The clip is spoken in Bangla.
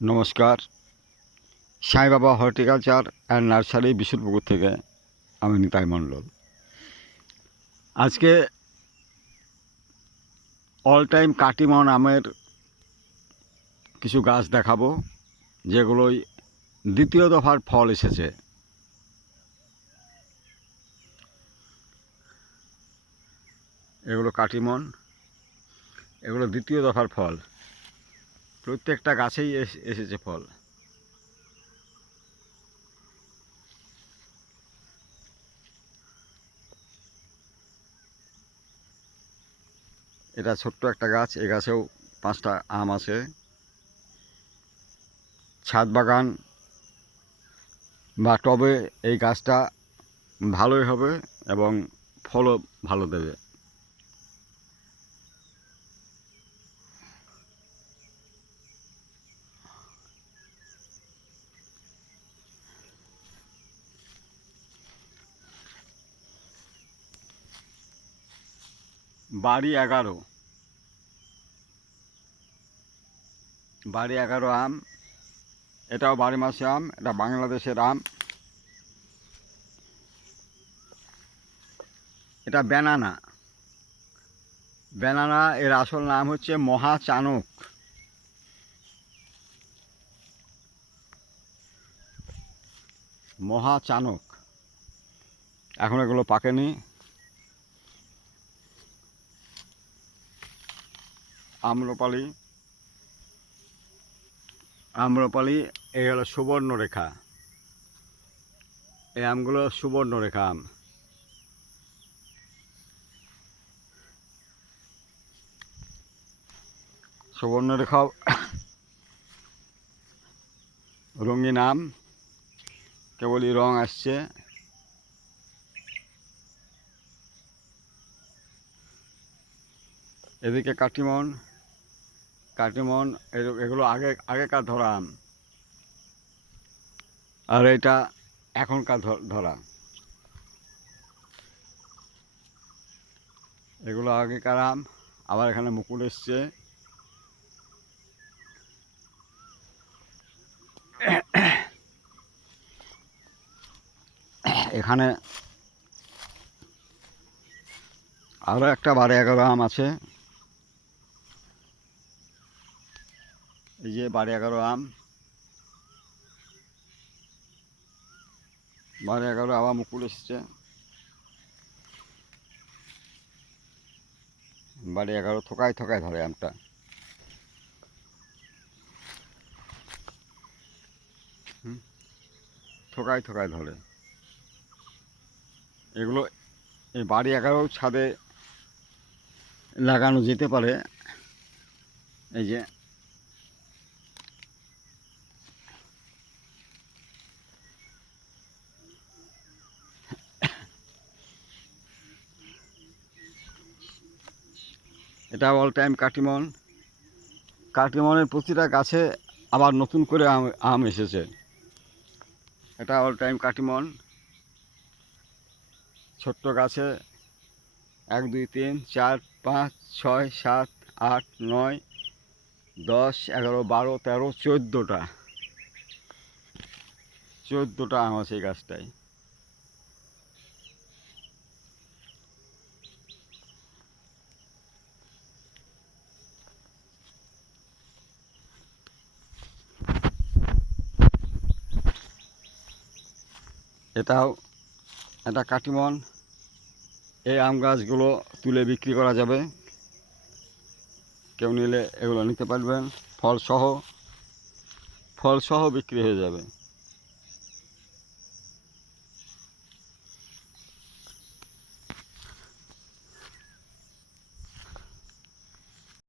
নমস্কার, সাই বাবা হর্টিকালচার অ্যান্ড নার্সারি বিশুরপুকুর থেকে আমি নিতাই মণ্ডল। আজকে অল টাইম কাটিমন আমের কিছু গাছ দেখাবো, যেগুলোই দ্বিতীয় দফার ফল এসেছে। এগুলো কাটিমন, এগুলো দ্বিতীয় দফার ফল। প্রত্যেকটা গাছেই এসেছে ফল। এটা ছোট্ট একটা গাছ, এ গাছেও 5টা আম আছে। ছাদ বাগান বা টবে এই গাছটা ভালোই হবে এবং ফলও ভালো দেবে। বাড়ি 11 আম। এটাও 12 মাসি আম, এটা বাংলাদেশের আম। এটা ব্যানানা। এর আসল নাম হচ্ছে মহাচানক। এখন এগুলো পাকেনি। আম্রপালি এই হলো সুবর্ণরেখা। এই আমগুলো সুবর্ণরেখা আম। সুবর্ণরেখাও রঙিন আম, কেবলই রং আসছে। এদিকে কাটিমন এগুলো আগেকার ধরা আম, আর এটা এখনকার ধরা। এগুলো আগেকার আম, আবার এখানে মুকুল এসছে। এখানে আরও একটা 12-11 আম আছে। এই যে 12-11 আম, 12-11 আবার মুকুল এসছে। 12-11 থোকায় থোকায় ধরে আমটা। থোকায় থোকায় ধরে। এগুলো এই 12-11 ছাদে লাগানো যেতে পারে। এই যে এটা অল টাইম কাটিমনের প্রতিটা গাছে আবার নতুন করে আম এসেছে। এটা অল টাইম কাটিমন। ছোট্ট গাছে 1 2 3 4 5 6 7 8 9 10 11 12 13 14টা আম আছে এই গাছটায়। এটা কাটিমন। এই আম গাছগুলো তুলে বিক্রি করা যাবে, কেউ নিলে এগুলো নিতে পারবেন। ফল সহ বিক্রি হয়ে যাবে।